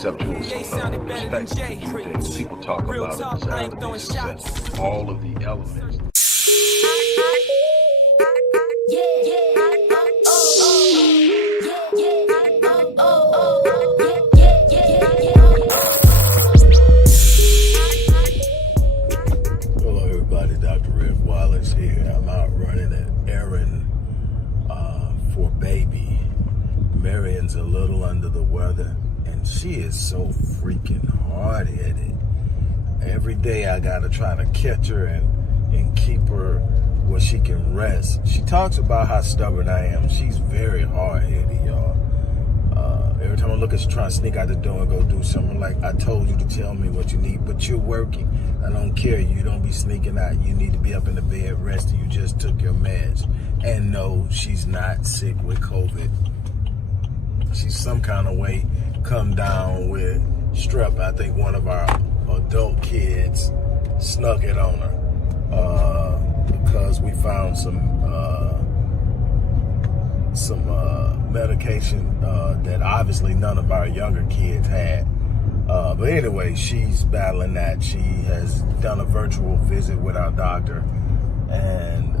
conceptual perspective. People talk about a desire to be successful. All of the elements. Hello everybody, Dr. Wallace here. I'm out running an errand for baby. Marion's a little under the weather, and she is so freaking hard-headed. Every day I gotta try to catch her and keep her where she can rest. She talks about how stubborn I am. She's very hard-headed, y'all. Every time I look at her trying to sneak out the door and go do something, like, I told you to tell me what you need, but you're working. I don't care. You don't be sneaking out. You need to be up in the bed resting. You just took your meds. And no, she's not sick with COVID. She's some kind of way come down with strep. I think one of our adult kids snuck it on her because we found some medication that obviously none of our younger kids had. But anyway, she's battling that. She has done a virtual visit with our doctor, and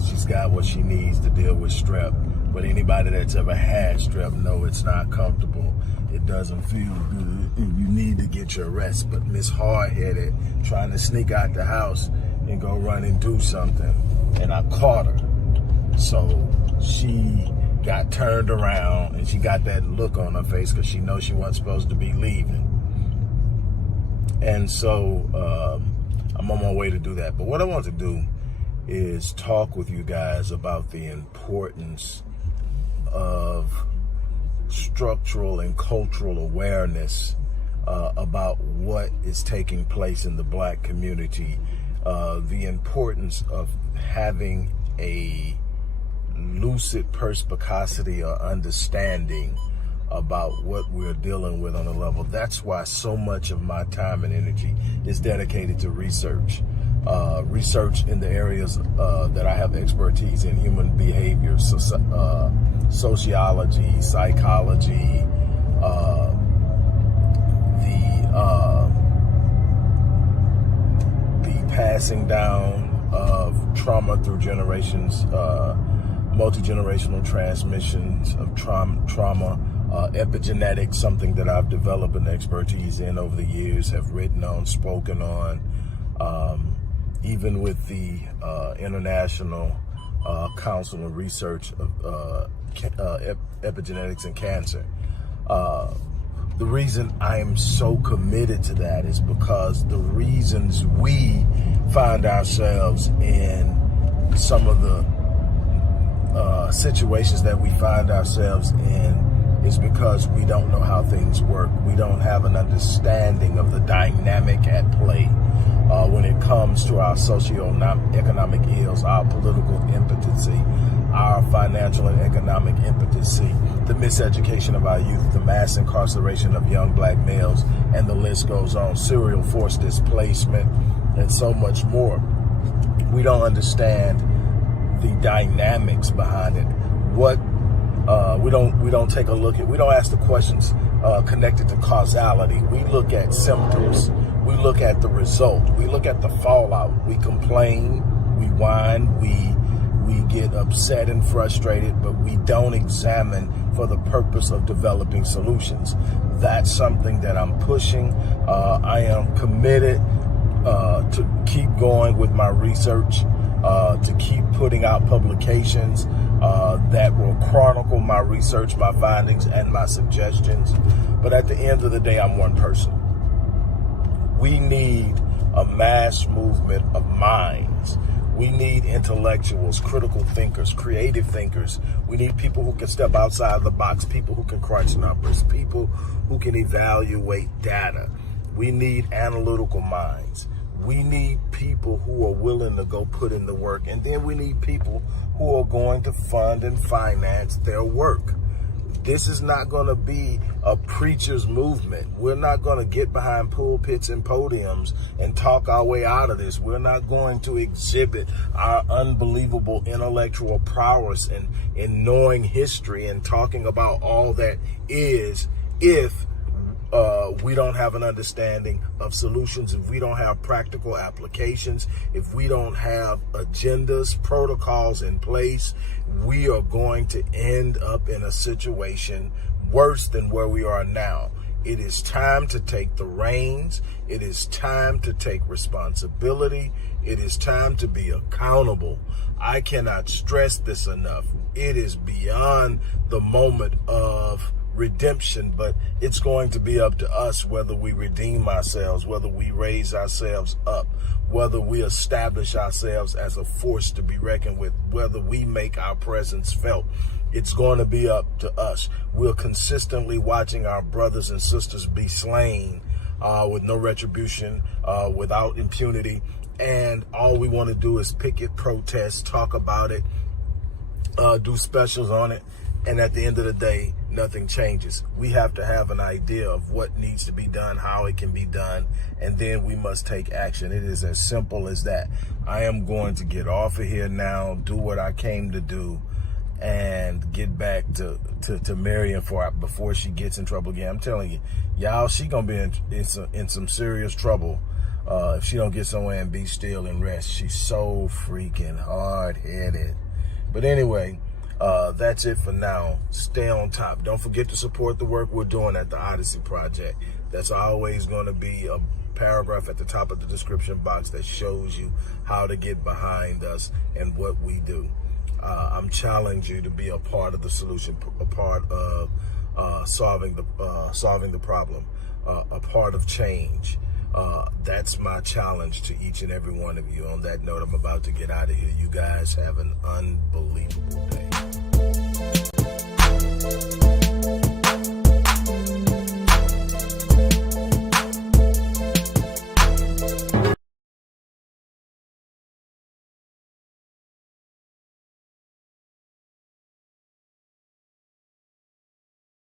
she's got what she needs to deal with strep. But anybody that's ever had strep know it's not comfortable. It doesn't feel good, and you need to get your rest. But Miss Hardheaded trying to sneak out the house and go run and do something, and I caught her. So she got turned around, and she got that look on her face because she knows she wasn't supposed to be leaving. And so I'm on my way to do that. But what I want to do is talk with you guys about the importance of structural and cultural awareness about what is taking place in the Black community, the importance of having a lucid perspicacity or understanding about what we're dealing with on a level. That's why so much of my time and energy is dedicated to research. Research in the areas that I have expertise in: human behavior, sociology, psychology, the passing down of trauma through generations, multi-generational transmissions of trauma, epigenetics, something that I've developed an expertise in over the years, have written on, spoken on, even with the International Council of Research of Epigenetics and Cancer. The reason I am so committed to that is because the reasons we find ourselves in some of the situations that we find ourselves in is because we don't know how things work. We don't have an understanding of the dynamic at play when it comes to our socio-economic ills, our political impotency, our financial and economic impotency, the miseducation of our youth, the mass incarceration of young Black males, and the list goes on, serial forced displacement, and so much more. We don't understand the dynamics behind it. We don't take a look at, we don't ask the questions connected to causality. We look at symptoms. We look at the result. We look at the fallout. We complain, we whine, we get upset and frustrated, but we don't examine for the purpose of developing solutions. That's something that I'm pushing. I am committed to keep going with my research, to keep putting out publications that will chronicle my research, my findings, and my suggestions. But at the end of the day, I'm one person. We need a mass movement of minds. We need intellectuals, critical thinkers, creative thinkers. We need people who can step outside the box, people who can crunch numbers, people who can evaluate data. We need analytical minds. We need people who are willing to go put in the work. And then we need people who are going to fund and finance their work. This is not going to be a preacher's movement. We're not going to get behind pulpits and podiums and talk our way out of this. We're not going to exhibit our unbelievable intellectual prowess in knowing history and talking about all that is if we don't have an understanding of solutions, if we don't have practical applications, if we don't have agendas, protocols in place, we are going to end up in a situation worse than where we are now. It is time to take the reins. It is time to take responsibility. It is time to be accountable. I cannot stress this enough. It is beyond the moment of redemption, but it's going to be up to us whether we redeem ourselves, whether we raise ourselves up, whether we establish ourselves as a force to be reckoned with, whether we make our presence felt. It's going to be up to us. We're consistently watching our brothers and sisters be slain with no retribution, without impunity. And all we want to do is picket, protest, talk about it, do specials on it. And at the end of the day, nothing changes. We have to have an idea of what needs to be done, how it can be done, and then we must take action. It is as simple as that. I am going to get off of here now, do what I came to do, and get back to Marion before she gets in trouble again. I'm telling you, y'all, she gonna be in some serious trouble if she don't get somewhere and be still and rest. She's so freaking hard-headed. But anyway, that's it for now. Stay on top. Don't forget to support the work we're doing at the Odyssey Project. That's always going to be a paragraph at the top of the description box that shows you how to get behind us and what we do. I'm challenging you to be a part of the solution, a part of solving the problem, a part of change. That's my challenge to each and every one of you. On that note, I'm about to get out of here. You guys have an unbelievable day.